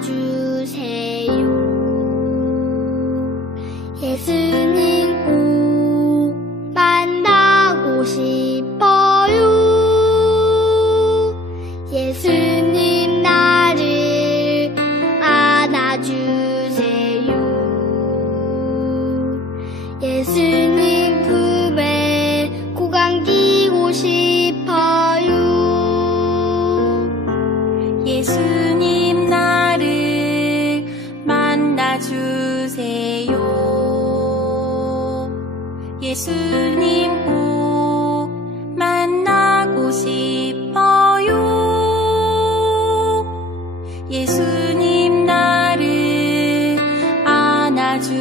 주세요 예수님 꼭 만나고 싶어요. 예수님 나를 안아주세요. 예수님 품에 고 안기고 싶어요. 예수 예수님 꼭 만나고 싶어요. 예수님 나를 안아주세요.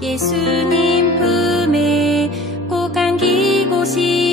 예수님 품에 꼭 안기고 싶어요.